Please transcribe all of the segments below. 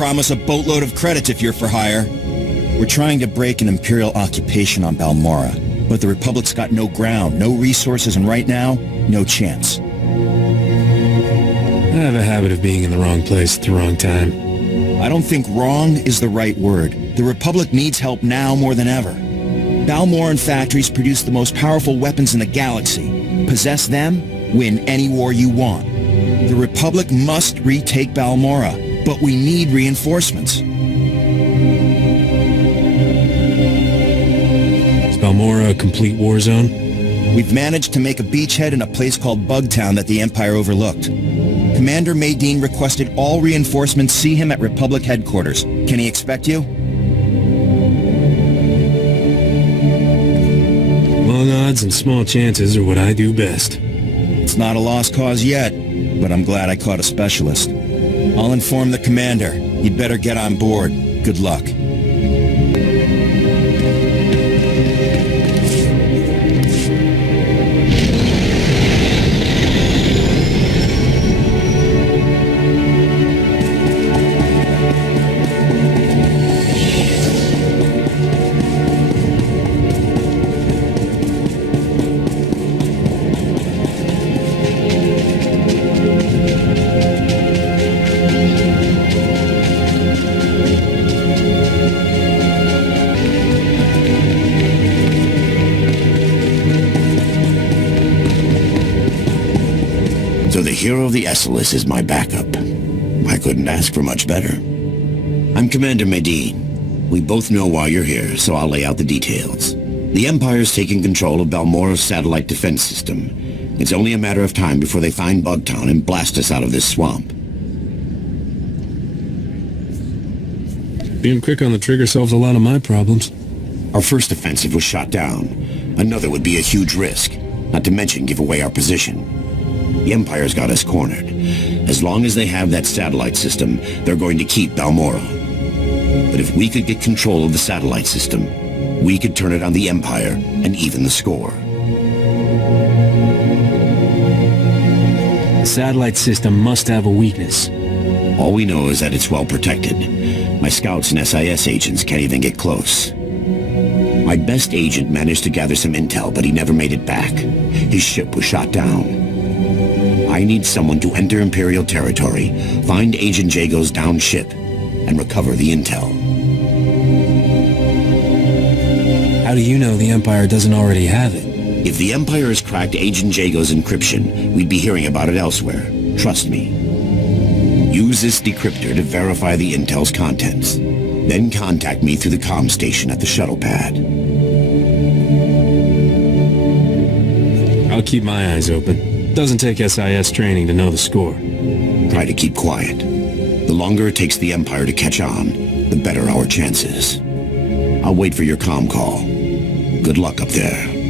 promise a boatload of credits if you're for hire. We're trying to break an Imperial occupation on Balmorra, but the Republic's got no ground, no resources, and right now, no chance. I have a habit of being in the wrong place at the wrong time. I don't think wrong is the right word. The Republic needs help now more than ever. Balmorran factories produce the most powerful weapons in the galaxy. Possess them, win any war you want. The Republic must retake Balmorra, but we need reinforcements. Is Balmorra a complete war zone? We've managed to make a beachhead in a place called Bugtown that the Empire overlooked. Commander Maydeen requested all reinforcements see him at Republic headquarters. Can he expect you? Long odds and small chances are what I do best. It's not a lost cause yet, but I'm glad I caught a specialist. I'll inform the commander. You'd better get on board. Good luck. So the hero of the SLS is my backup. I couldn't ask for much better. I'm Commander Maydeen. We both know why you're here, so I'll lay out the details. The Empire's taking control of Balmorra's satellite defense system. It's only a matter of time before they find Bugtown and blast us out of this swamp. Being quick on the trigger solves a lot of my problems. Our first offensive was shot down. Another would be a huge risk, not to mention give away our position. The Empire's got us cornered. As long as they have that satellite system, they're going to keep Balmorra. But if we could get control of the satellite system, we could turn it on the Empire and even the score. The satellite system must have a weakness. All we know is that it's well protected. My scouts and SIS agents can't even get close. My best agent managed to gather some intel, but he never made it back. His ship was shot down. I need someone to enter Imperial territory, find Agent Jago's downed ship, and recover the intel. How do you know the Empire doesn't already have it? If the Empire has cracked Agent Jago's encryption, we'd be hearing about it elsewhere. Trust me. Use this decryptor to verify the intel's contents. Then contact me through the comm station at the shuttle pad. I'll keep my eyes open. Doesn't take SIS training to know the score. Try to keep quiet. The longer it takes the Empire to catch on, the better our chances. I'll wait for your comm call. Good luck up there.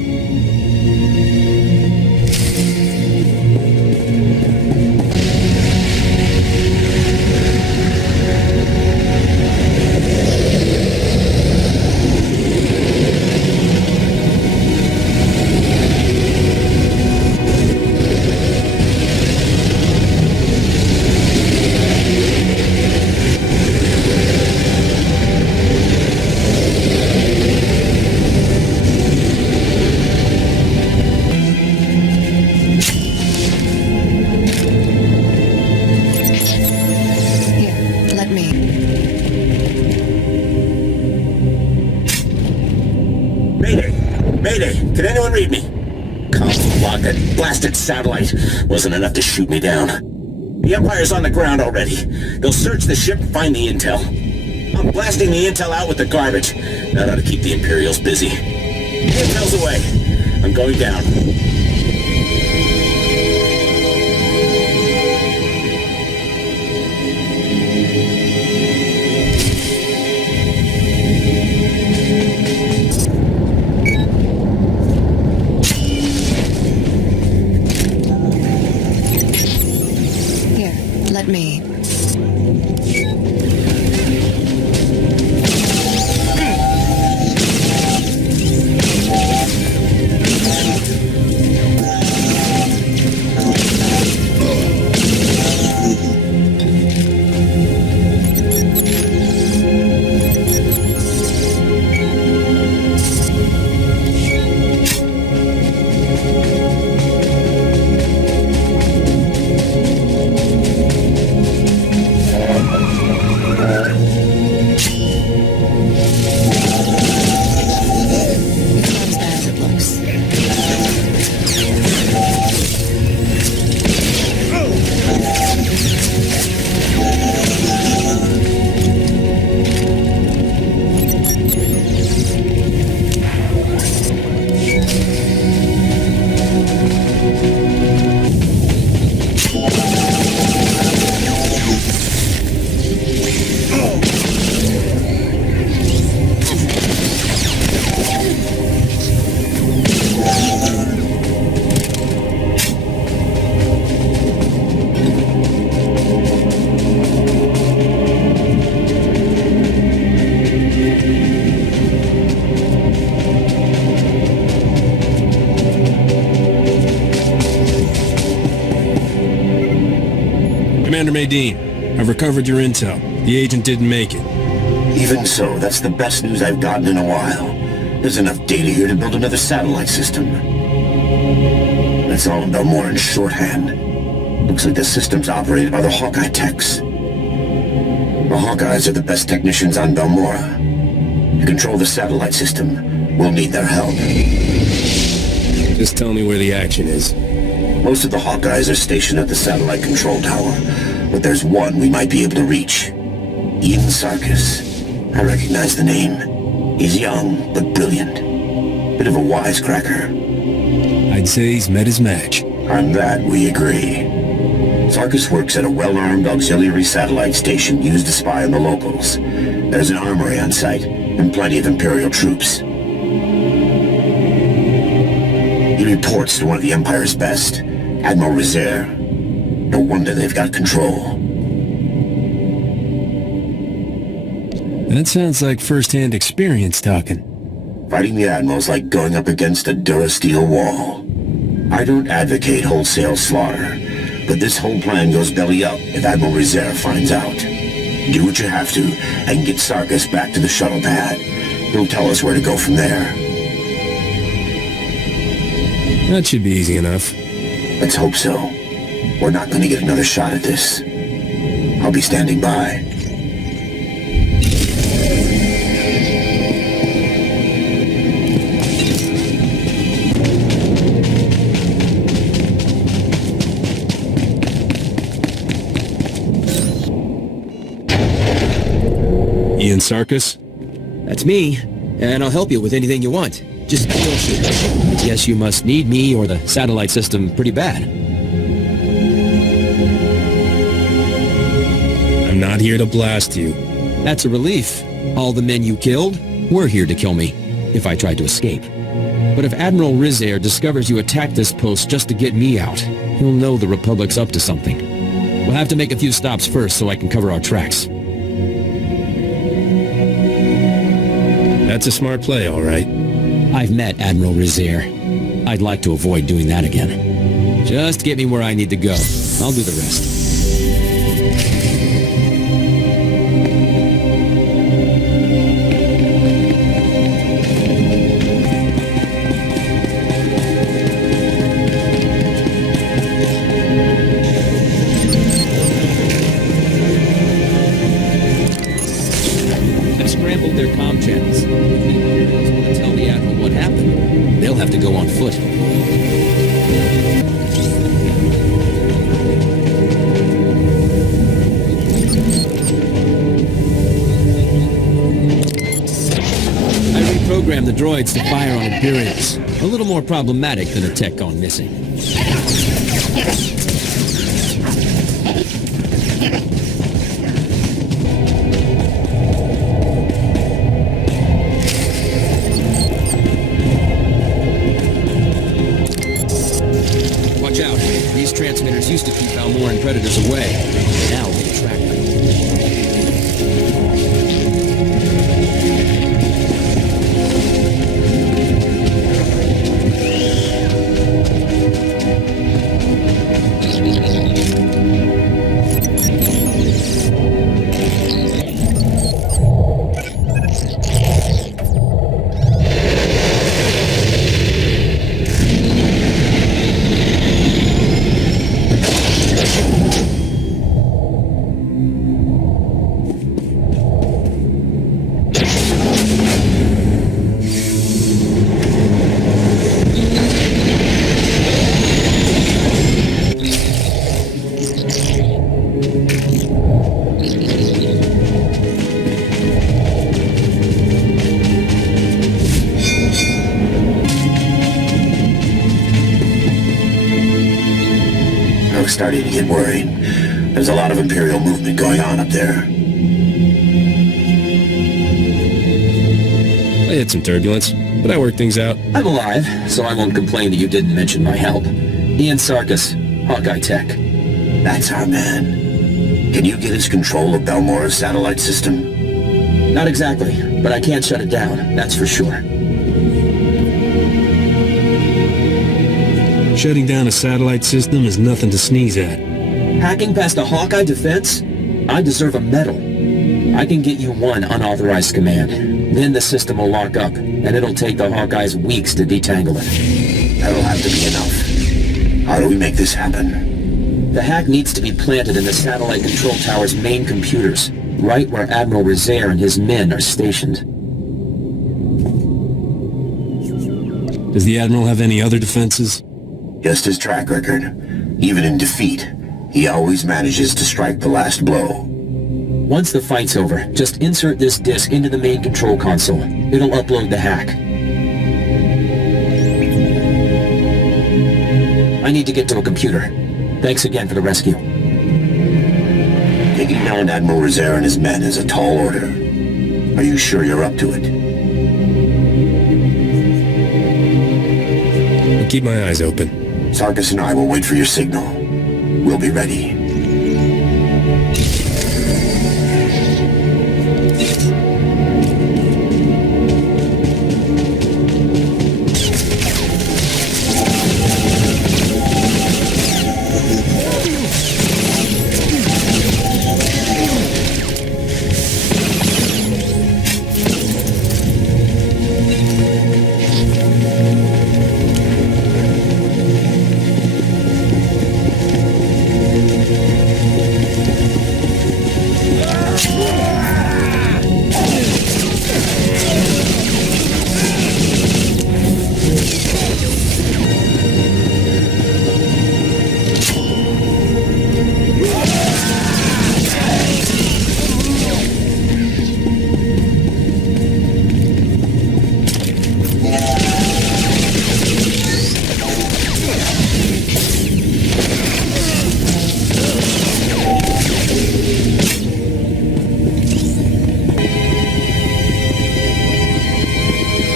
Can anyone read me? Comms log that blasted satellite wasn't enough to shoot me down. The Empire's on the ground already. They'll search the ship and find the intel. I'm blasting the intel out with the garbage. That ought to keep the Imperials busy. The intel's away. I'm going down. Let me. Commander Madine. I've recovered your intel. The agent didn't make it. Even so, that's the best news I've gotten in a while. There's enough data here to build another satellite system. That's all in Balmorra in shorthand. Looks like the system's operated by the Hawkeye techs. The Hawkeyes are the best technicians on Balmorra. To control the satellite system, we'll need their help. Just tell me where the action is. Most of the Hawkeyes are stationed at the satellite control tower, but there's one we might be able to reach. Ian Sarkis. I recognize the name. He's young, but brilliant. Bit of a wisecracker. I'd say he's met his match. On that, we agree. Sarkis works at a well-armed auxiliary satellite station used to spy on the locals. There's an armory on site, and plenty of Imperial troops. He reports to one of the Empire's best, Admiral Rezair. No wonder they've got control. That sounds like first-hand experience talking. Fighting the Admiral's like going up against a Durasteel wall. I don't advocate wholesale slaughter, but this whole plan goes belly up if Admiral Rezair finds out. Do what you have to, and get Sarkis back to the shuttle pad. He'll tell us where to go from there. That should be easy enough. Let's hope so. We're not going to get another shot at this. I'll be standing by. Ian Sarkis? That's me, and I'll help you with anything you want. Just kill shit. Guess you must need me or the satellite system pretty bad. I'm not here to blast you. That's a relief. All the men you killed were here to kill me, if I tried to escape. But if Admiral Rezair discovers you attacked this post just to get me out, he'll know the Republic's up to something. We'll have to make a few stops first so I can cover our tracks. That's a smart play, all right. I've met Admiral Rezair. I'd like to avoid doing that again. Just get me where I need to go. I'll do the rest. I've scrambled their comm channels. If the Imperials want to tell the Admiral what happened, they'll have to go on foot. I reprogrammed the droids to fire on Imperials. A little more problematic than a tech gone missing. Watch out. These transmitters used to keep Balmorran predators away. Now they attract them. I was starting to get worried. There's a lot of Imperial movement going on up there. I had some turbulence, but I worked things out. I'm alive, so I won't complain that you didn't mention my help. Ian Sarkis, Hawkeye Tech. That's our man. Can you get us control of Balmorra's satellite system? Not exactly, but I can't shut it down, that's for sure. Shutting down a satellite system is nothing to sneeze at. Hacking past a Hawkeye defense? I deserve a medal. I can get you one unauthorized command. Then the system will lock up, and it'll take the Hawkeyes weeks to detangle it. That'll have to be enough. How do we make this happen? The hack needs to be planted in the satellite control tower's main computers, right where Admiral Rizair and his men are stationed. Does the Admiral have any other defenses? Just his track record. Even in defeat, he always manages to strike the last blow. Once the fight's over, just insert this disk into the main control console. It'll upload the hack. I need to get to a computer. Thanks again for the rescue. Taking down Admiral Rizair and his men is a tall order. Are you sure you're up to it? I'll keep my eyes open. Sarkis and I will wait for your signal. We'll be ready.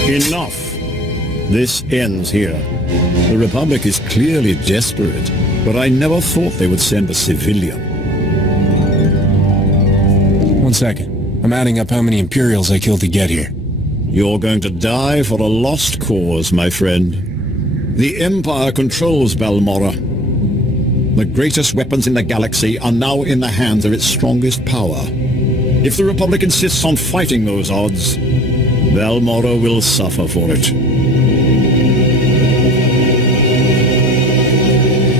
Enough. This ends here. The Republic is clearly desperate, but I never thought they would send a civilian. 1 second. I'm adding up how many Imperials I killed to get here. You're going to die for a lost cause, my friend. The Empire controls Balmorra. The greatest weapons in the galaxy are now in the hands of its strongest power. If the Republic insists on fighting those odds, Balmorra will suffer for it.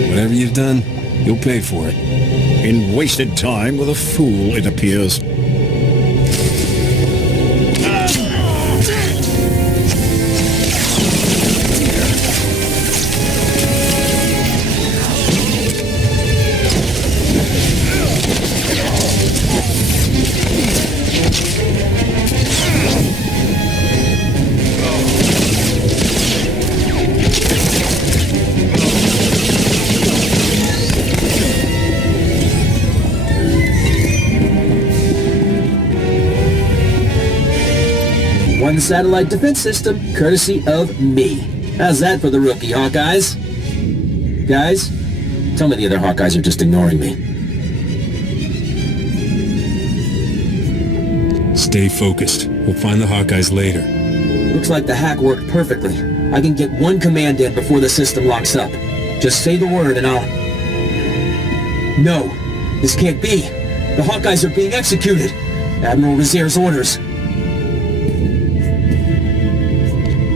Whatever you've done, you'll pay for it. In wasted time with a fool, it appears. One satellite defense system, courtesy of me. How's that for the rookie, Hawkeyes? Guys, tell me the other Hawkeyes are just ignoring me. Stay focused. We'll find the Hawkeyes later. Looks like the hack worked perfectly. I can get one command in before the system locks up. Just say the word and I'll... No, this can't be. The Hawkeyes are being executed. Admiral Rizair's orders.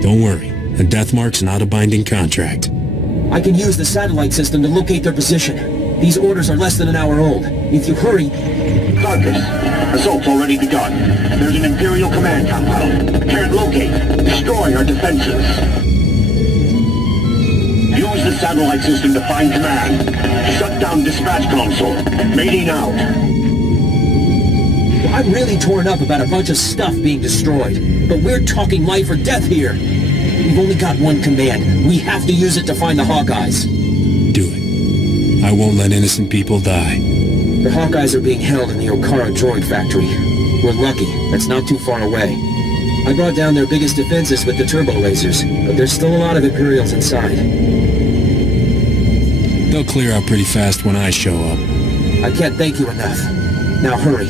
Don't worry. A death mark's not a binding contract. I can use the satellite system to locate their position. These orders are less than an hour old. If you hurry... Sarkis, assault's already begun. There's an Imperial command compound. Can't locate. Destroy our defenses. Use the satellite system to find command. Shut down dispatch console. Mating out. Well, I'm really torn up about a bunch of stuff being destroyed. But we're talking life or death here. We've only got one command. We have to use it to find the Hawkeyes. Do it. I won't let innocent people die. The Hawkeyes are being held in the Okara droid factory. We're lucky. That's not too far away. I brought down their biggest defenses with the turbo lasers, but there's still a lot of Imperials inside. They'll clear out pretty fast when I show up. I can't thank you enough. Now hurry.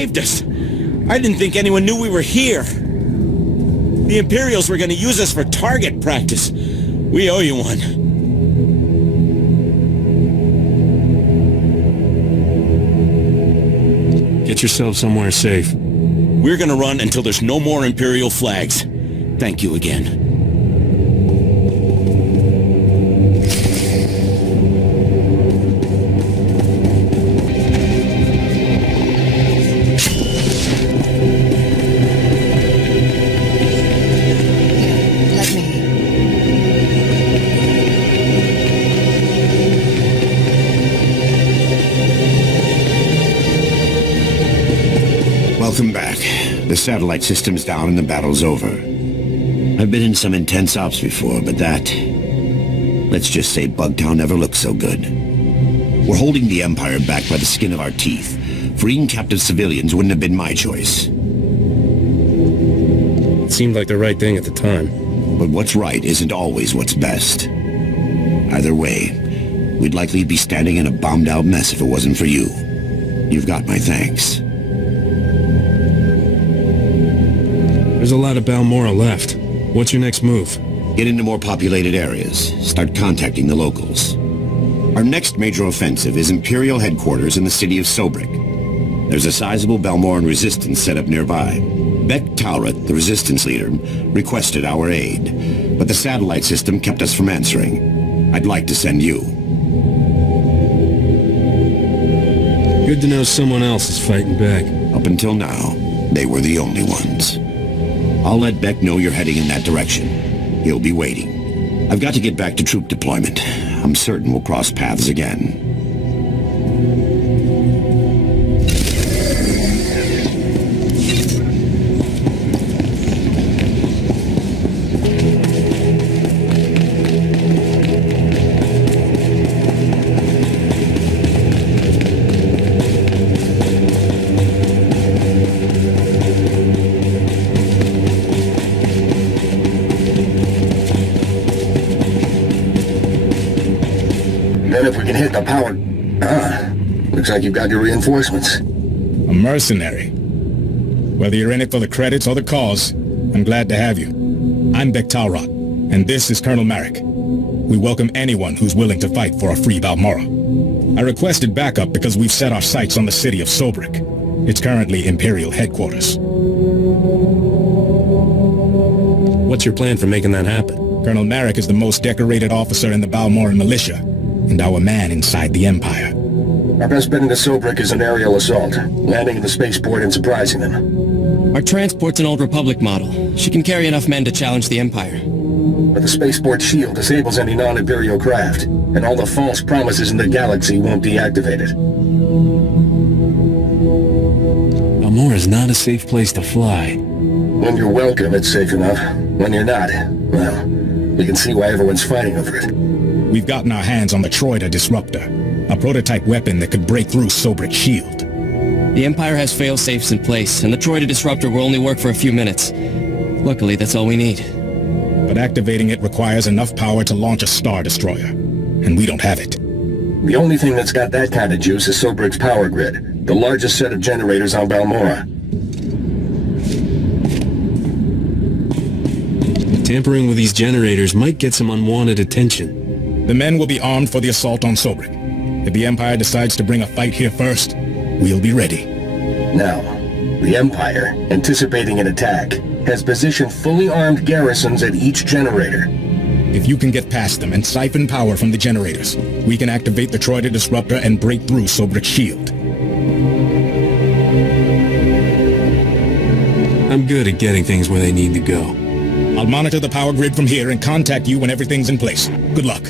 saved us. I didn't think anyone knew we were here. The Imperials were going to use us for target practice. We owe you one. Get yourself somewhere safe. We're going to run until there's no more Imperial flags. Thank you again. Welcome back. The satellite system's down and the battle's over. I've been in some intense ops before, but that... let's just say Bugtown never looked so good. We're holding the Empire back by the skin of our teeth. Freeing captive civilians wouldn't have been my choice. It seemed like the right thing at the time. But what's right isn't always what's best. Either way, we'd likely be standing in a bombed-out mess if it wasn't for you. You've got my thanks. There's a lot of Balmorra left. What's your next move? Get into more populated areas. Start contacting the locals. Our next major offensive is Imperial headquarters in the city of Sobrik. There's a sizable Balmorran resistance set up nearby. Beck Taurat, the resistance leader, requested our aid, but the satellite system kept us from answering. I'd like to send you. Good to know someone else is fighting back. Up until now, they were the only ones. I'll let Beck know you're heading in that direction. He'll be waiting. I've got to get back to troop deployment. I'm certain we'll cross paths again. If we can hit the power... looks like you've got your reinforcements. A mercenary. Whether you're in it for the credits or the cause, I'm glad to have you. I'm Beck Taurat, and this is Colonel Marek. We welcome anyone who's willing to fight for a free Balmorra. I requested backup because we've set our sights on the city of Sobrik. It's currently Imperial headquarters. What's your plan for making that happen? Colonel Marek is the most decorated officer in the Balmorran militia, and our man inside the Empire. Our best bet into Sobrik is an aerial assault, landing in the spaceport and surprising them. Our transport's an old Republic model. She can carry enough men to challenge the Empire. But the spaceport shield disables any non-Imperial craft, and all the false promises in the galaxy won't deactivate it. Balmorra's not a safe place to fly. When you're welcome, it's safe enough. When you're not, well, you can see why everyone's fighting over it. We've gotten our hands on the Troida Disruptor, a prototype weapon that could break through Sobrik's shield. The Empire has fail-safes in place, and the Troida Disruptor will only work for a few minutes. Luckily, that's all we need. But activating it requires enough power to launch a Star Destroyer, and we don't have it. The only thing that's got that kind of juice is Sobrik's power grid, the largest set of generators on Balmorra. Tampering with these generators might get some unwanted attention. The men will be armed for the assault on Sobrik. If the Empire decides to bring a fight here first, we'll be ready. Now, the Empire, anticipating an attack, has positioned fully armed garrisons at each generator. If you can get past them and siphon power from the generators, we can activate the Troida Disruptor and break through Sobrik's shield. I'm good at getting things where they need to go. I'll monitor the power grid from here and contact you when everything's in place. Good luck.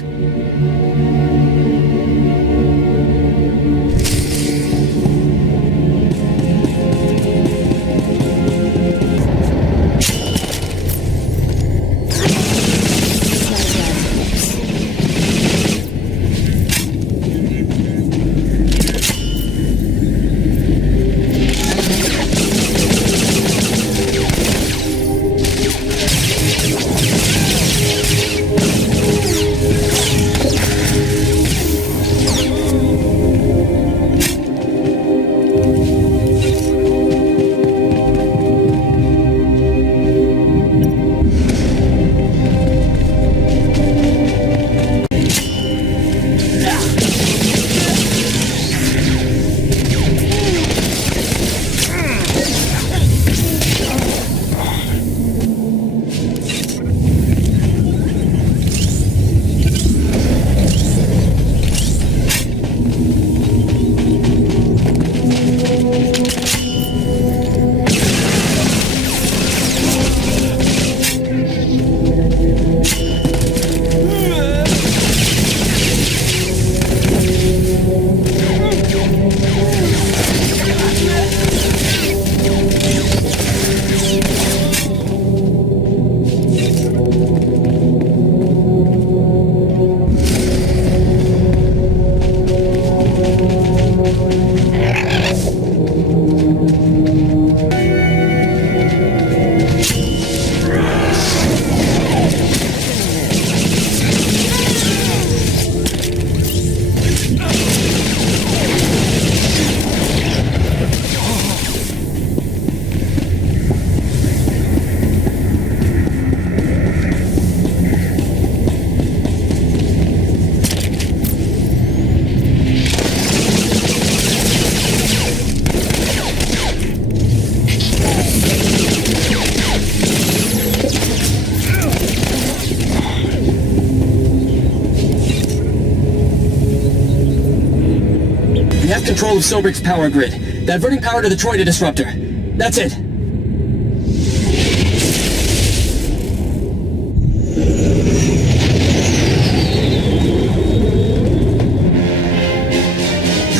remove Sobrik's power grid, diverting power to the Troida disruptor. That's it.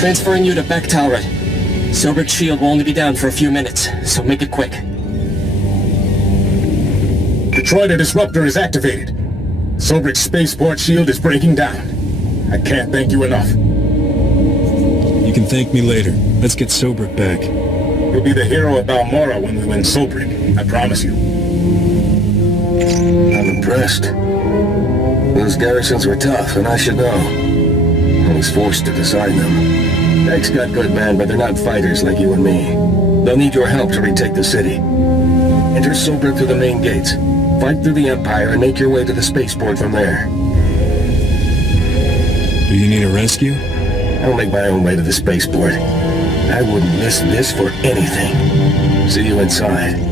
Transferring you to Beck Talrot. Sobrik's shield will only be down for a few minutes, so make it quick. The Troida disruptor is activated. Sobrik's spaceport shield is breaking down. I can't thank you enough. You can thank me later. Let's get Sobrik back. You'll be the hero of Balmorra when we win Sobrik. I promise you. I'm impressed. Those garrisons were tough, and I should know. I was forced to design them. Beck's got good men, but they're not fighters like you and me. They'll need your help to retake the city. Enter Sobrik through the main gates. Fight through the Empire and make your way to the spaceport from there. Do you need a rescue? I'll make my own way to the spaceport. I wouldn't miss this for anything. See you inside.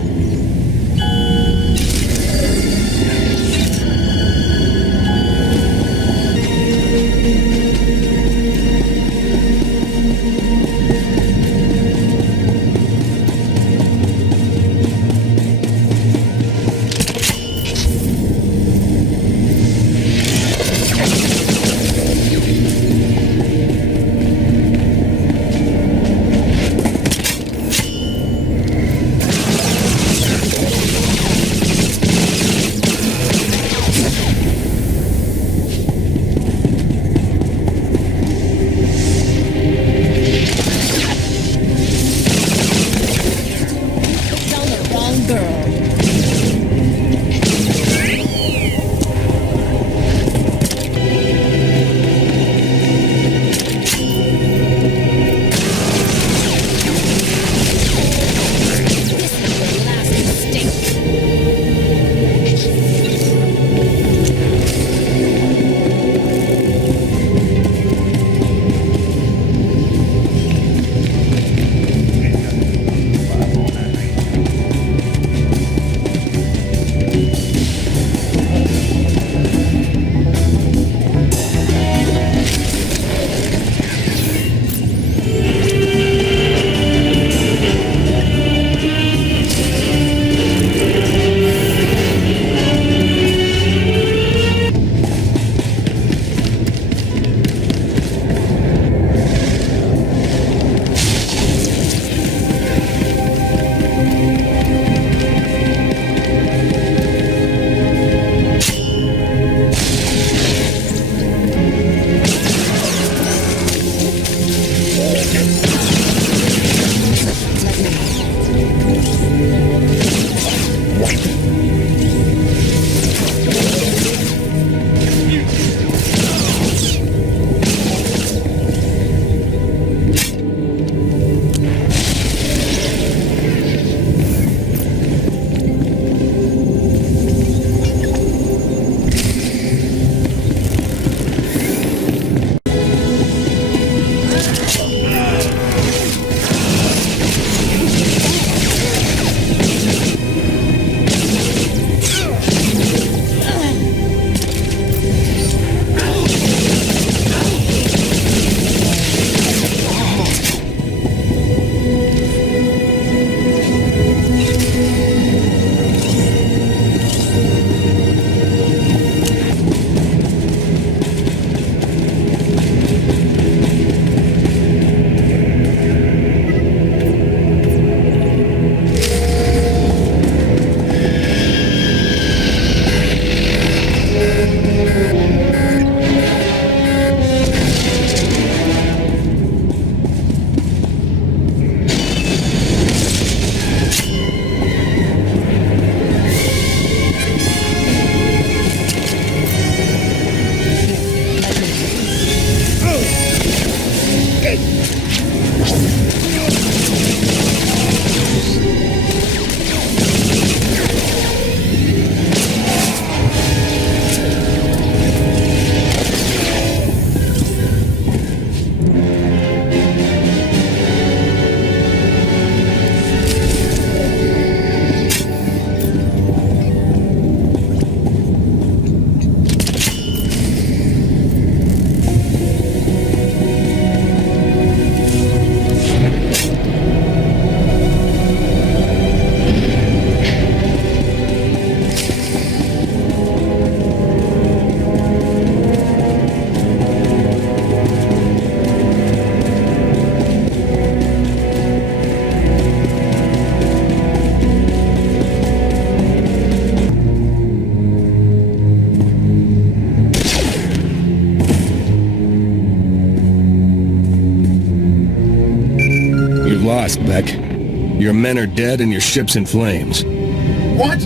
Your men are dead and your ship's in flames. What?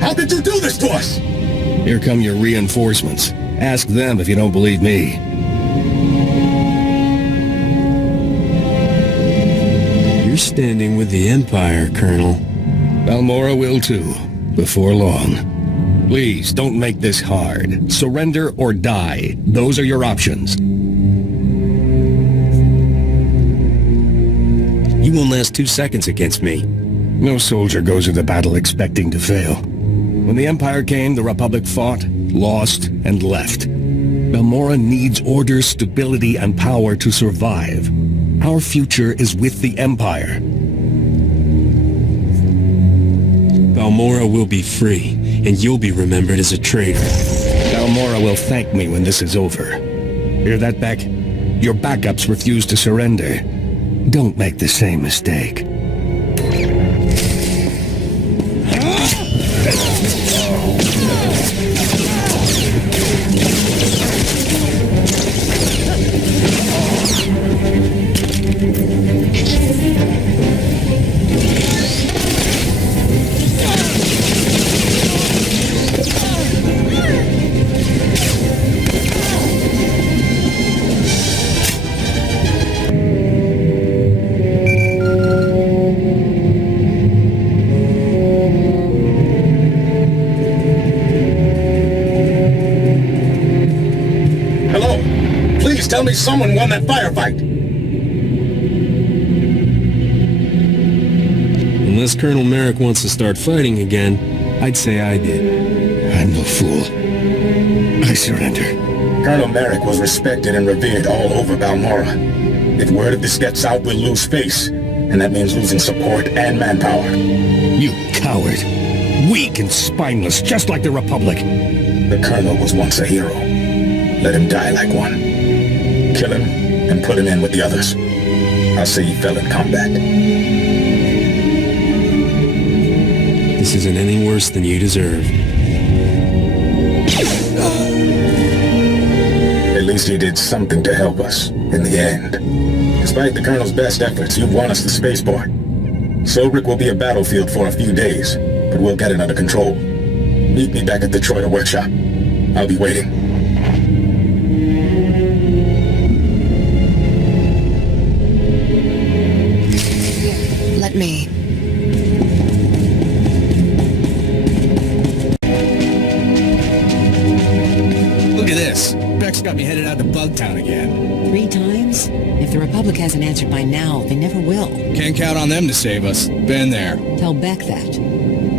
How did you do this to us? Here come your reinforcements. Ask them if you don't believe me. You're standing with the Empire, Colonel. Balmorra will too, before long. Please, don't make this hard. Surrender or die. Those are your options. You won't last 2 seconds against me. No soldier goes into battle expecting to fail. When the Empire came, the Republic fought, lost, and left. Balmorra needs order, stability, and power to survive. Our future is with the Empire. Balmorra will be free, and you'll be remembered as a traitor. Balmorra will thank me when this is over. Hear that, Beck? Your backups refuse to surrender. Don't make the same mistake. Tell me someone won that firefight. Unless Colonel Merrick wants to start fighting again, I'd say I did. I'm no fool. I surrender. Colonel Merrick was respected and revered all over Balmorra. If word of this gets out, we'll lose face. And that means losing support and manpower. You coward. Weak and spineless, just like the Republic. The Colonel was once a hero. Let him die like one. Kill him, and put him in with the others. I'll say he fell in combat. This isn't any worse than you deserve. At least he did something to help us, in the end. Despite the Colonel's best efforts, you've won us the spaceport. Sobrik will be a battlefield for a few days, but we'll get it under control. Meet me back at the Troida workshop. I'll be waiting. Let me. Look at this. Beck's got me headed out to Bugtown again. 3 times? If the Republic hasn't answered by now, they never will. Can't count on them to save us. Been there. Tell Beck that.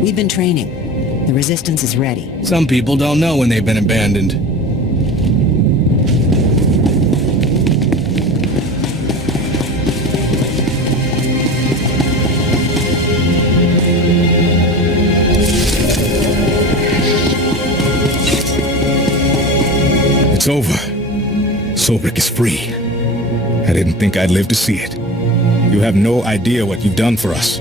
We've been training. The Resistance is ready. Some people don't know when they've been abandoned. It's over. Sobrik is free. I didn't think I'd live to see it. You have no idea what you've done for us.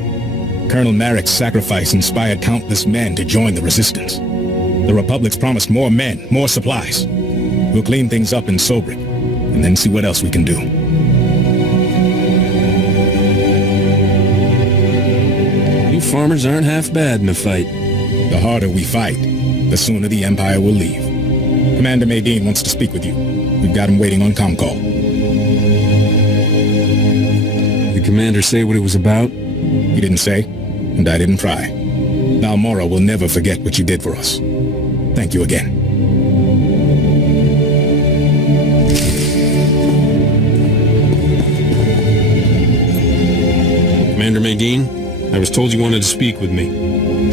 Colonel Merrick's sacrifice inspired countless men to join the Resistance. The Republic's promised more men, more supplies. We'll clean things up in Sobrik, and then see what else we can do. You farmers aren't half bad in a fight. The harder we fight, the sooner the Empire will leave. Commander Maydean wants to speak with you. We've got him waiting on comm call. The commander say what it was about? He didn't say, and I didn't pry. Balmorra will never forget what you did for us. Thank you again. Commander Maydean, I was told you wanted to speak with me.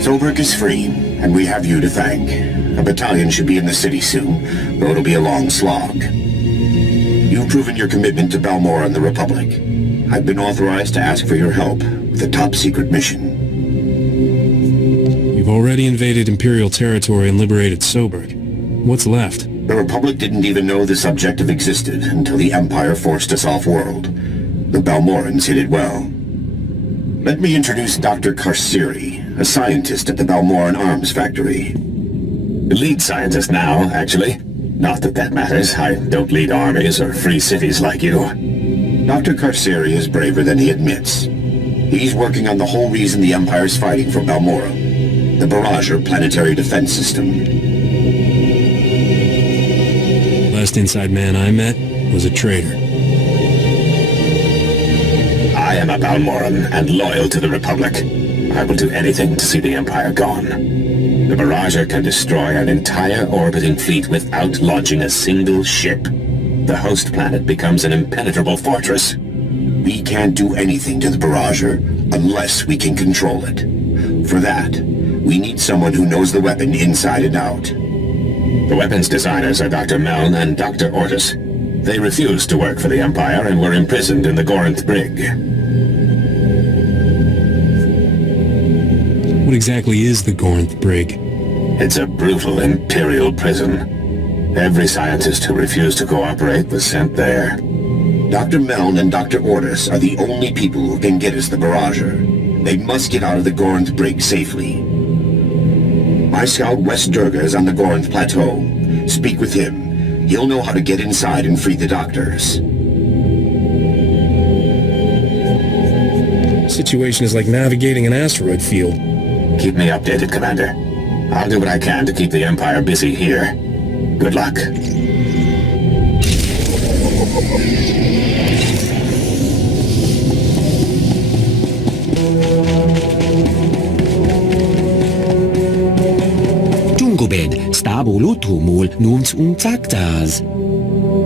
Sobrik is free, and we have you to thank. A battalion should be in the city soon, though it'll be a long slog. You've proven your commitment to Balmorra and the Republic. I've been authorized to ask for your help with a top-secret mission. You've already invaded Imperial territory and liberated Sobrik. What's left? The Republic didn't even know the subjective existed until the Empire forced us off-world. The Balmorrans hid it well. Let me introduce Dr. Karsiri, a scientist at the Balmorran Arms Factory. The lead scientist now, actually. Not that that matters. I don't lead armies or free cities like you. Dr. Karsiri is braver than he admits. He's working on the whole reason the Empire's fighting for Balmorra. The Barrager planetary defense system. Last inside man I met was a traitor. I am a Balmorran and loyal to the Republic. I will do anything to see the Empire gone. The Barrager can destroy an entire orbiting fleet without launching a single ship. The host planet becomes an impenetrable fortress. We can't do anything to the Barrager unless we can control it. For that, we need someone who knows the weapon inside and out. The weapons designers are Dr. Meln and Dr. Ortis. They refused to work for the Empire and were imprisoned in the Gorinth Brig. What exactly is the Gorinth Brig? It's a brutal Imperial prison. Every scientist who refused to cooperate was sent there. Dr. Meln and Dr. Ortis are the only people who can get us the Barrager. They must get out of the Gorinth Brig safely. My scout West Durga is on the Gorinth Plateau. Speak with him. He'll know how to get inside and free the doctors. Situation is like navigating an asteroid field. Keep me updated, Commander. I'll do what I can to keep the Empire busy here. Good luck. Tungobed, stabo lutumul, nuns untaktaz.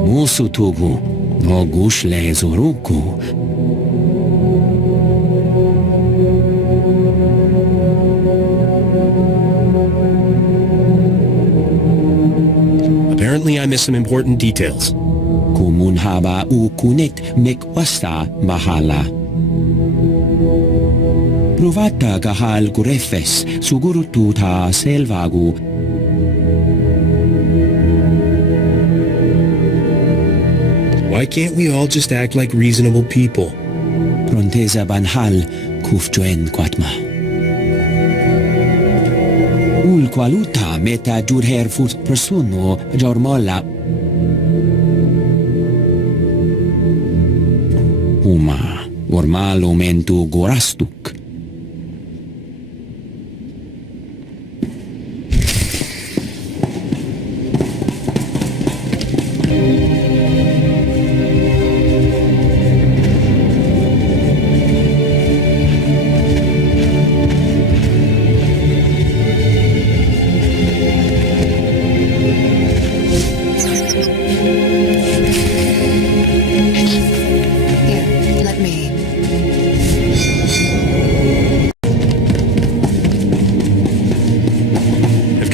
Musutugu, no gushle zoruku. Apparently I missed some important details. Kumun haba ukunit mekwasta bahala. Provata gahal gurefes sugurututa selvagu. Why can't we all just act like reasonable people? Pronteza banhal kufjoen kwatma. Ul qualuta meta jurher fut persono jormola. Uma, ormal omentu gorastuk.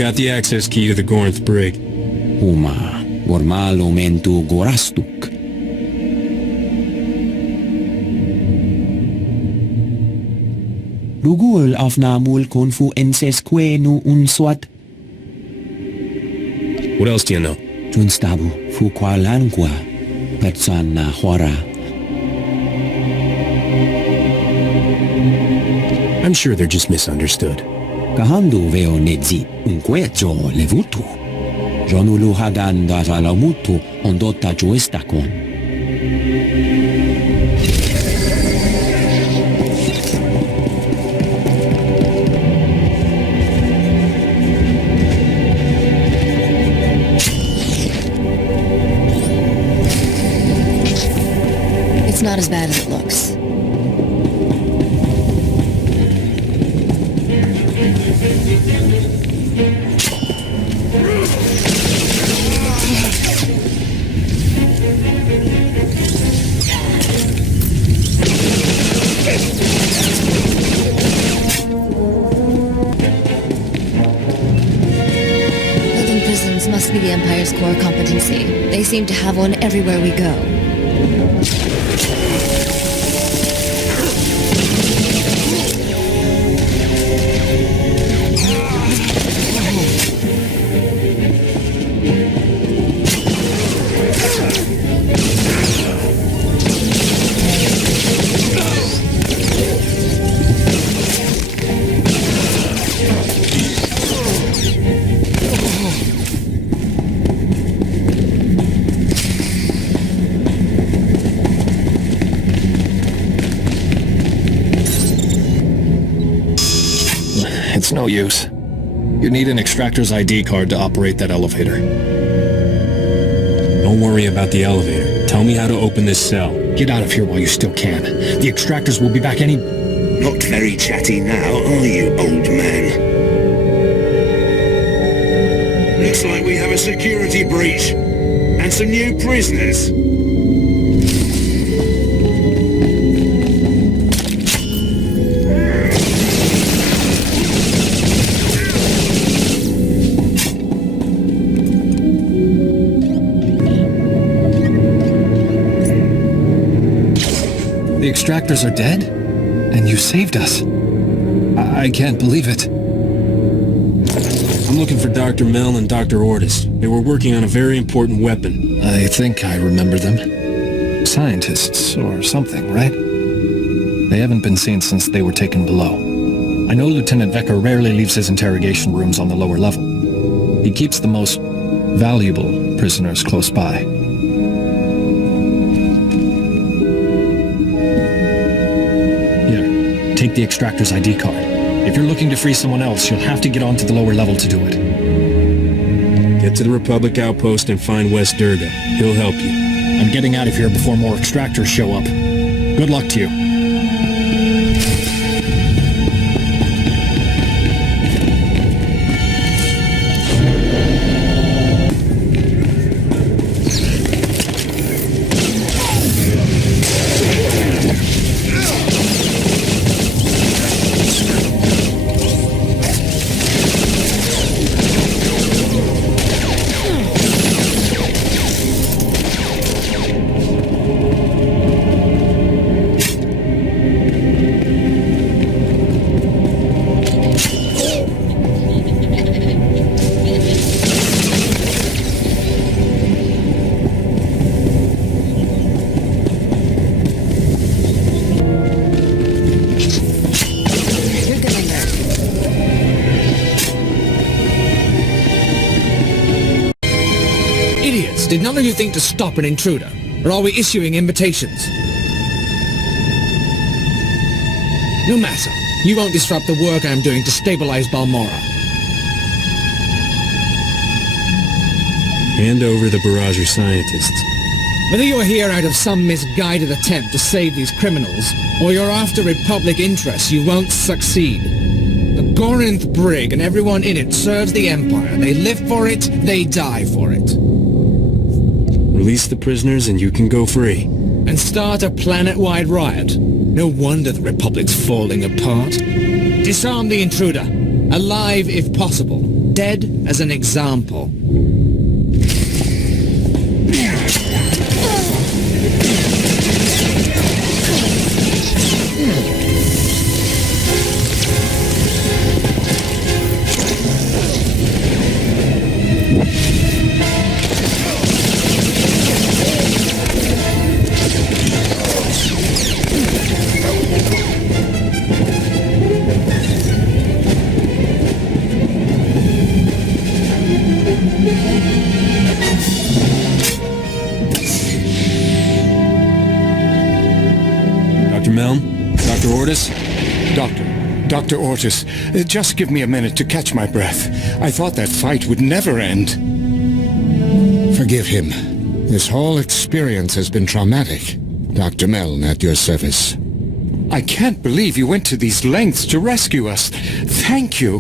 Got the access key to the Gorinth Brig. Uma, ormal omentu gorastuk. Rugul afnamul konfu ensesquenu unswat. What else do you know? Junstabu fu qualangua persona hora. I'm sure they're just misunderstood. Kahandu veo nedzi unquezo levutu. Jonulu hagan dasalamutu ondota juestakon. It's not as bad as it looks. Building prisons must be the Empire's core competency. They seem to have one everywhere we go. It's no use. You need an extractor's ID card to operate that elevator. Don't worry about the elevator. Tell me how to open this cell. Get out of here while you still can. The extractors will be back any... Not very chatty now, are you, old man? Looks like we have a security breach. And some new prisoners. The extractors are dead? And you saved us. I can't believe it. I'm looking for Dr. Mel and Dr. Ortis. They were working on a very important weapon. I think I remember them. Scientists or something, right? They haven't been seen since they were taken below. I know Lieutenant Vecker rarely leaves his interrogation rooms on the lower level. He keeps the most valuable prisoners close by. Here, take the extractor's ID card. If you're looking to free someone else, you'll have to get onto the lower level to do it. Get to the Republic outpost and find West Durga. He'll help you. I'm getting out of here before more extractors show up. Good luck to you. Did none of you think to stop an intruder? Or are we issuing invitations? No matter. You won't disrupt the work I'm doing to stabilize Balmorra. Hand over the Barrage scientists. Whether you're here out of some misguided attempt to save these criminals, or you're after Republic interests, you won't succeed. The Gorinth Brig and everyone in it serves the Empire. They live for it, they die for it. Release the prisoners and you can go free. And start a planet-wide riot. No wonder the Republic's falling apart. Disarm the intruder. Alive if possible. Dead as an example. Dr. Ortis, just give me a minute to catch my breath. I thought that fight would never end. Forgive him. This whole experience has been traumatic. Dr. Meln at your service. I can't believe you went to these lengths to rescue us. Thank you.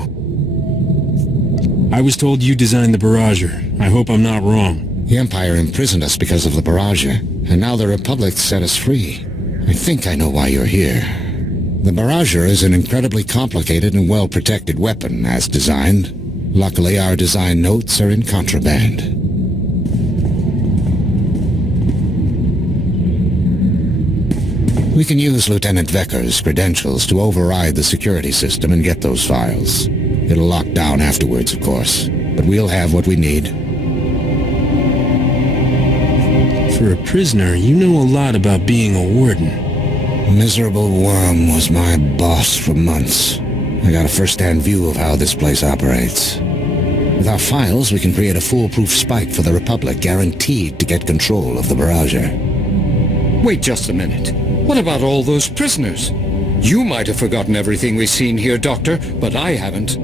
I was told you designed the Barrager. I hope I'm not wrong. The Empire imprisoned us because of the Barrager, and now the Republic set us free. I think I know why you're here. The Barrager is an incredibly complicated and well-protected weapon, as designed. Luckily, our design notes are in contraband. We can use Lieutenant Vecker's credentials to override the security system and get those files. It'll lock down afterwards, of course, but we'll have what we need. For a prisoner, you know a lot about being a warden. Miserable Worm was my boss for months. I got a first-hand view of how this place operates. With our files, we can create a foolproof spike for the Republic, guaranteed to get control of the Barrager. Wait just a minute. What about all those prisoners? You might have forgotten everything we've seen here, Doctor, but I haven't.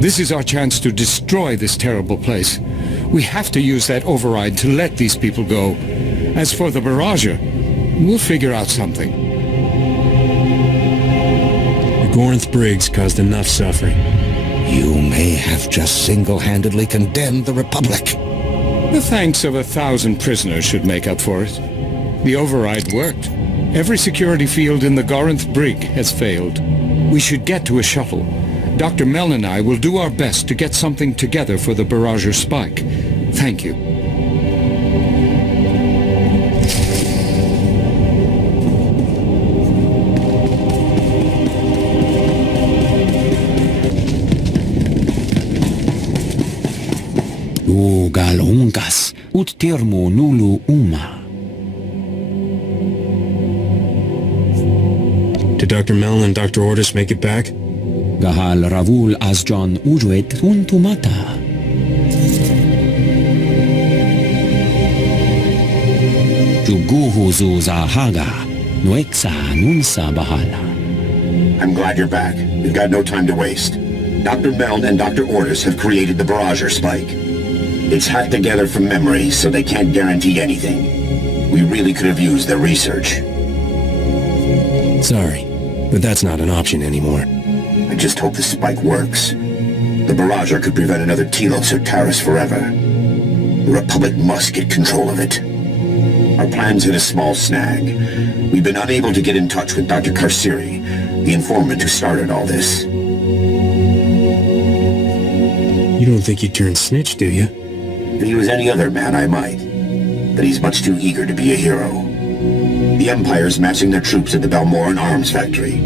This is our chance to destroy this terrible place. We have to use that override to let these people go. As for the barrager, we'll figure out something. The Gorinth Briggs caused enough suffering. You may have just single-handedly condemned the Republic. The thanks of 1,000 prisoners should make up for it. The override worked. Every security field in the Gorinth Brig has failed. We should get to a shuttle. Dr. Mel and I will do our best to get something together for the barrager spike. Thank you. O galongas ut termo nulu uma. Did Dr. Mellon and Dr. Ordis make it back? Gahal ravul asjon ujuet untumata. Juguhu zuza haga, nuexa nunsa bahala. I'm glad you're back. We've got no time to waste. Dr. Meln and Dr. Ordis have created the barrager spike. It's hacked together from memory, so they can't guarantee anything. We really could have used their research. Sorry, but that's not an option anymore. I just hope the spike works. The barrager could prevent another Telos or Taris forever. The Republic must get control of it. Our plans hit a small snag. We've been unable to get in touch with Dr. Karsiri, the informant who started all this. You don't think he'd turn snitch, do you? If he was any other man, I might. But he's much too eager to be a hero. The Empire's massing their troops at the Balmorra arms factory.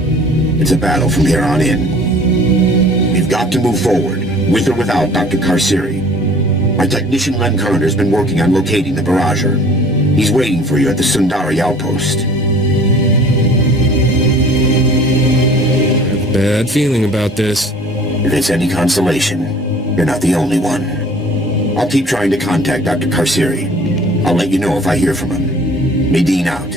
It's a battle from here on in. We've got to move forward, with or without Dr. Karsiri. My technician Len Kerner's been working on locating the barrager. He's waiting for you at the Sundari outpost. I have a bad feeling about this. If it's any consolation, you're not the only one. I'll keep trying to contact Dr. Karsiri. I'll let you know if I hear from him. Medine out.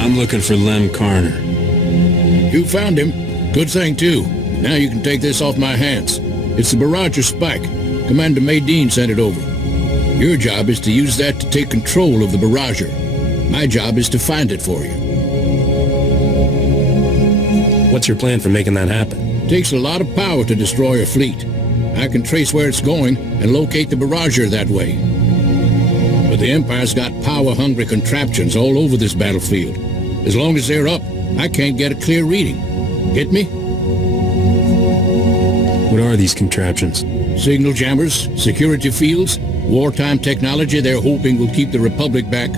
I'm looking for Lem Karner. You found him. Good thing, too. Now you can take this off my hands. It's the barrager spike. Commander Medine sent it over. Your job is to use that to take control of the barrager. My job is to find it for you. What's your plan for making that happen? Takes a lot of power to destroy a fleet. I can trace where it's going and locate the barrager that way. But the Empire's got power-hungry contraptions all over this battlefield. As long as they're up, I can't get a clear reading. Get me? What are these contraptions? Signal jammers, security fields, wartime technology they're hoping will keep the Republic back.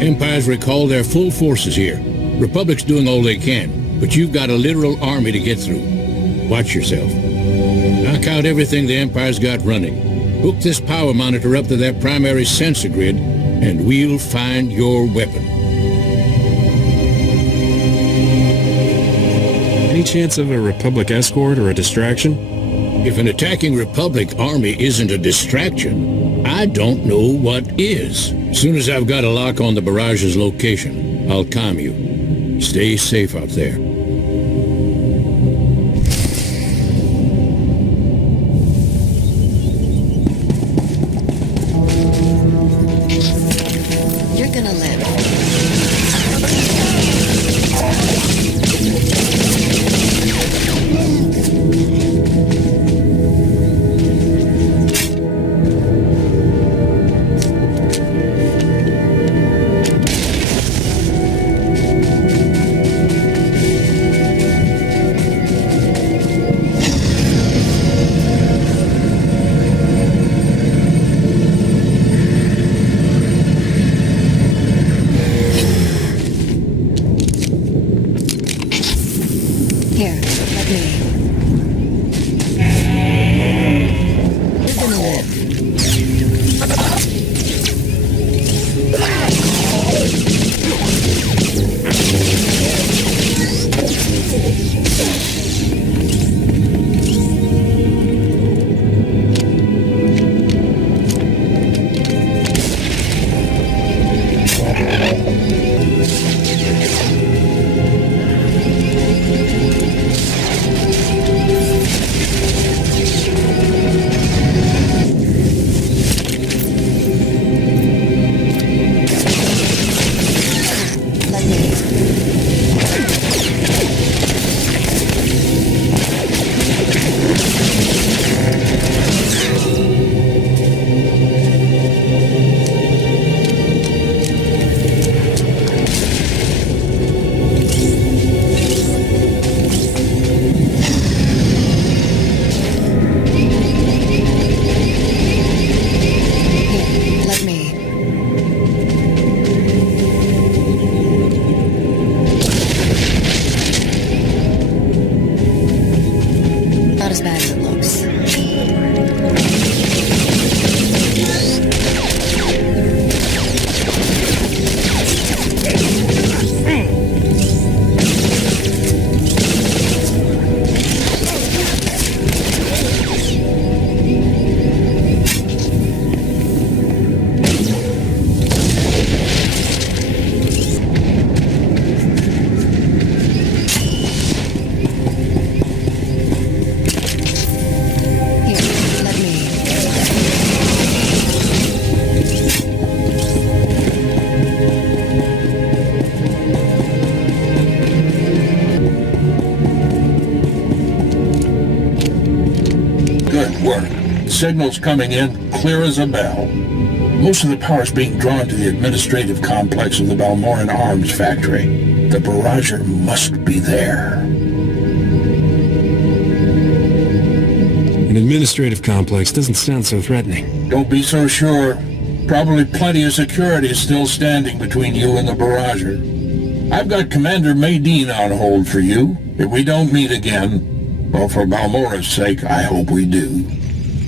Empires recall their full forces here. Republic's doing all they can, but you've got a literal army to get through. Watch yourself. Knock out everything the Empire's got running. Hook this power monitor up to their primary sensor grid, and we'll find your weapon. Any chance of a Republic escort or a distraction? If an attacking Republic army isn't a distraction, I don't know what is. As soon as I've got a lock on the barrage's location, I'll calm you. Stay safe out there. You're gonna live. Here, let me. You're gonna live. Signals coming in, clear as a bell. Most of the power's being drawn to the administrative complex of the Balmorran arms factory. The barrager must be there. An administrative complex doesn't sound so threatening. Don't be so sure. Probably plenty of security is still standing between you and the barrager. I've got Commander Maydeen on hold for you. If we don't meet again, well, for Balmorra's sake, I hope we do.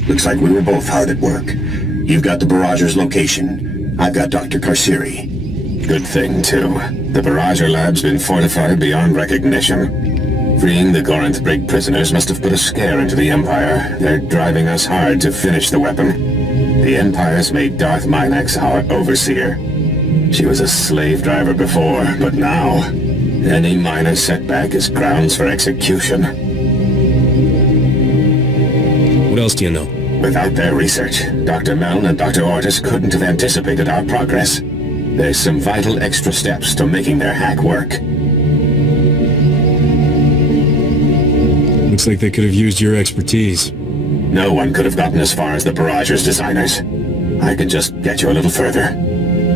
Looks like we were both hard at work. You've got the barrager's location. I've got Dr. Karsiri. Good thing, too. The barrager lab's been fortified beyond recognition. Freeing the Gorinth Brig prisoners must have put a scare into the Empire. They're driving us hard to finish the weapon. The Empire's made Darth Minax our overseer. She was a slave driver before, but now, any minor setback is grounds for execution. What else do you know? Without their research, Dr. Meln and Dr. Ortis couldn't have anticipated our progress. There's some vital extra steps to making their hack work. Looks like they could have used your expertise. No one could have gotten as far as the barrager's designers. I could just get you a little further.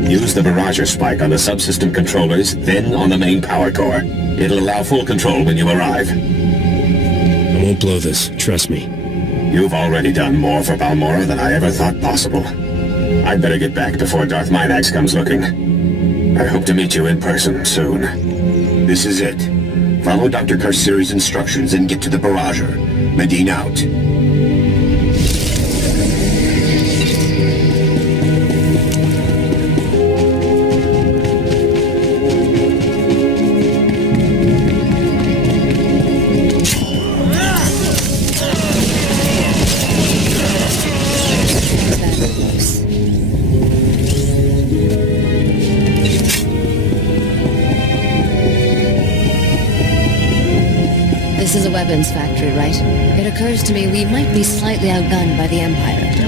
Use the barrager spike on the subsystem controllers, then on the main power core. It'll allow full control when you arrive. I won't blow this, trust me. You've already done more for Balmorra than I ever thought possible. I'd better get back before Darth Minax comes looking. I hope to meet you in person soon. This is it. Follow Dr. Karsiri's instructions and get to the barrager. Maydeen out. This is a weapons factory, right? It occurs to me we might be slightly outgunned by the Empire.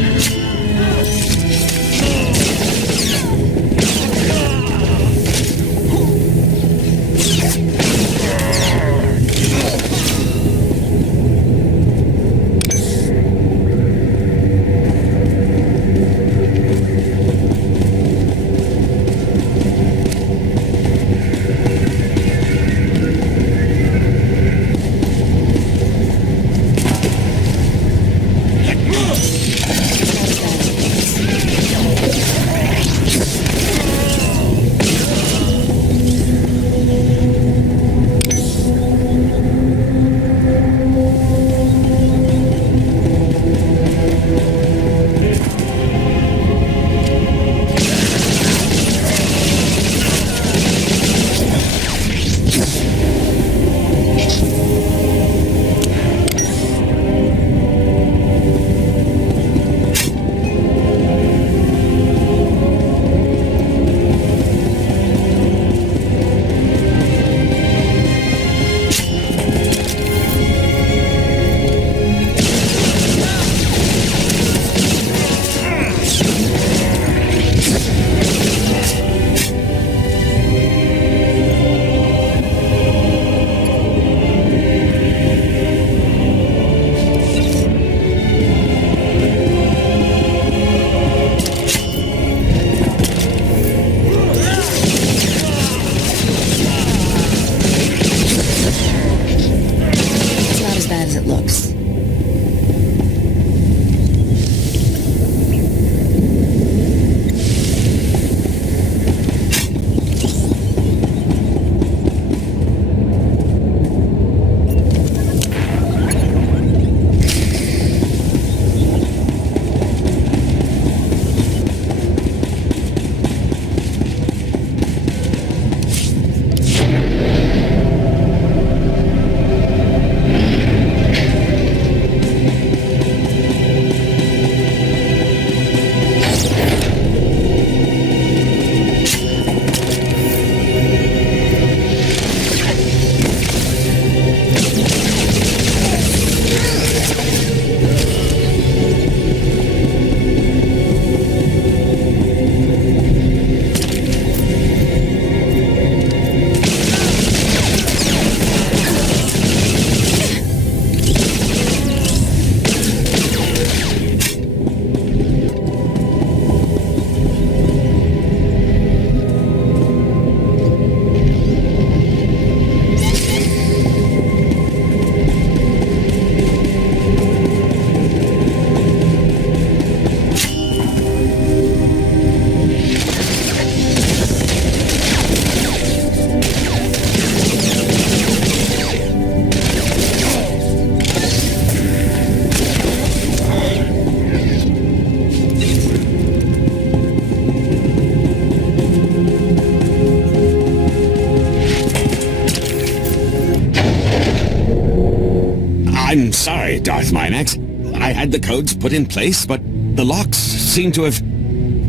I'm sorry, Darth Minax. I had the codes put in place, but the locks seem to have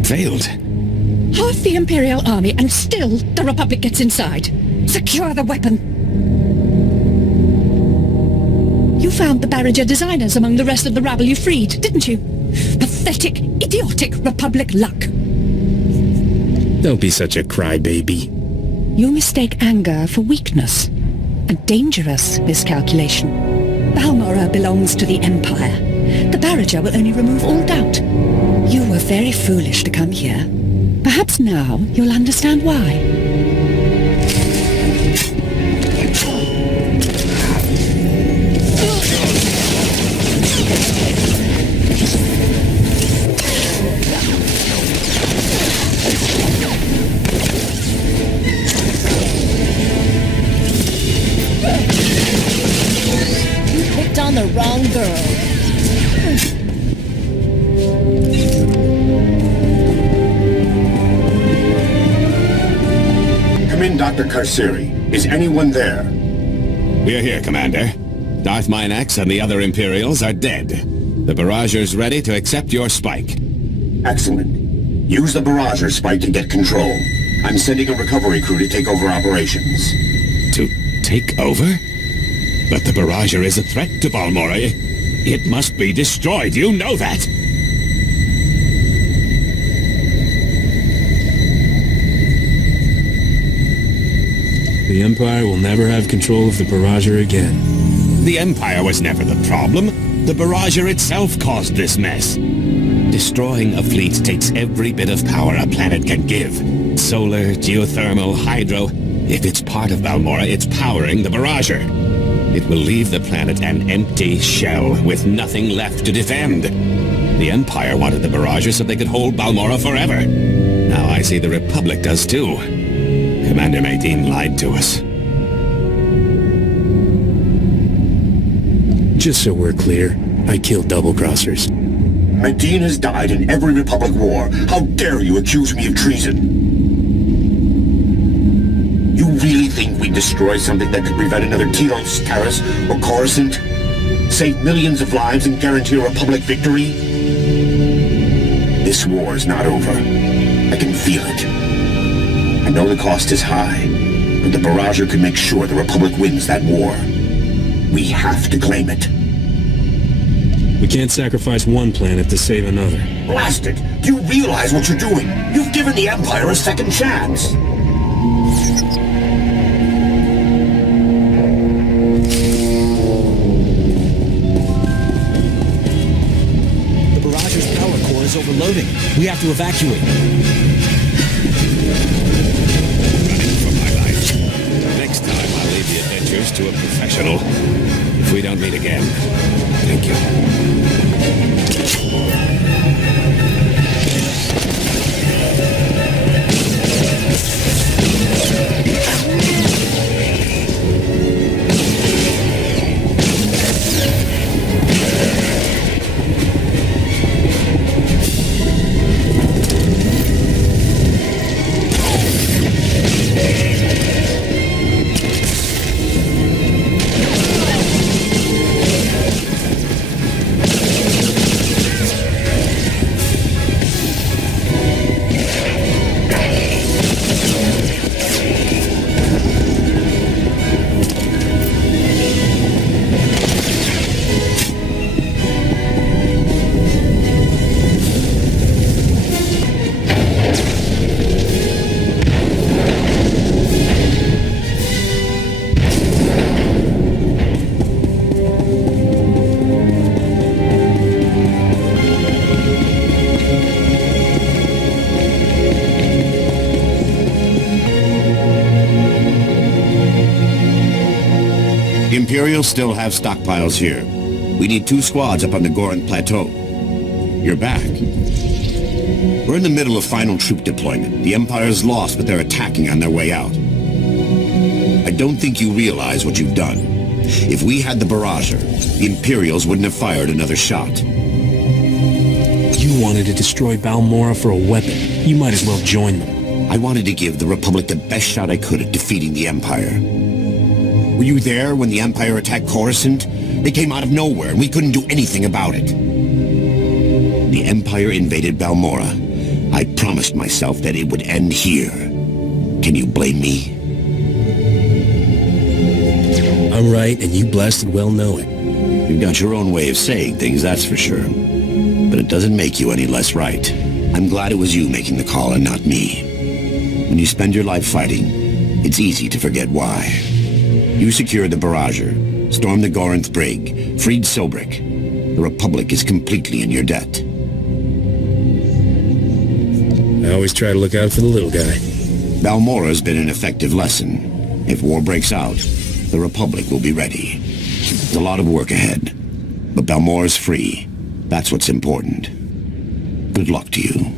failed. Half the Imperial army, and still the Republic gets inside. Secure the weapon. You found the Barriger designers among the rest of the rabble you freed, didn't you? Pathetic, idiotic Republic luck. Don't be such a crybaby. You mistake anger for weakness. A dangerous miscalculation. Balmorra belongs to the Empire. The Barriger will only remove all doubt. You were very foolish to come here. Perhaps now you'll understand why. On the wrong girl. Come in, Dr. Karsiri. Is anyone there? We're here, Commander. Darth Minax and the other Imperials are dead. The Barrager's ready to accept your spike. Excellent. Use the Barrager spike to get control. I'm sending a recovery crew to take over operations. To take over? But the Barrager is a threat to Balmorra. It must be destroyed. You know that. The Empire will never have control of the Barrager again. The Empire was never the problem. The Barrager itself caused this mess. Destroying a fleet takes every bit of power a planet can give. Solar, geothermal, hydro. If it's part of Balmorra, it's powering the Barrager. It will leave the planet an empty shell with nothing left to defend. The Empire wanted the Barrager so they could hold Balmorra forever. Now I see the Republic does too. Commander Maydeen lied to us. Just so we're clear, I killed double-crossers. Maydeen has died in every Republic war. How dare you accuse me of treason? You really think we'd destroy something that could prevent another Telos, Taris, or Coruscant? Save millions of lives and guarantee a Republic victory? This war is not over. I can feel it. I know the cost is high, but the Barrager could make sure the Republic wins that war. We have to claim it. We can't sacrifice one planet to save another. Blast it! Do you realize what you're doing? You've given the Empire a second chance! The Barrager's power core is overloading. We have to evacuate. Running for my life. Next time I'll leave the adventures to a professional. If we don't meet again, thank you. Imperials still have stockpiles here. We need 2 squads up on the Goran Plateau. You're back. We're in the middle of final troop deployment. The Empire's lost, but they're attacking on their way out. I don't think you realize what you've done. If we had the Barrager, the Imperials wouldn't have fired another shot. You wanted to destroy Balmorra for a weapon. You might as well join them. I wanted to give the Republic the best shot I could at defeating the Empire. Were you there when the Empire attacked Coruscant? They came out of nowhere, and we couldn't do anything about it. The Empire invaded Balmorra. I promised myself that it would end here. Can you blame me? I'm right, and you blasted well know it. You've got your own way of saying things, that's for sure. But it doesn't make you any less right. I'm glad it was you making the call and not me. When you spend your life fighting, it's easy to forget why. You secured the Barrager, stormed the Gorinth Brig, freed Sobrik. The Republic is completely in your debt. I always try to look out for the little guy. Balmorra's been an effective lesson. If war breaks out, the Republic will be ready. It's a lot of work ahead. But Balmorra's free. That's what's important. Good luck to you.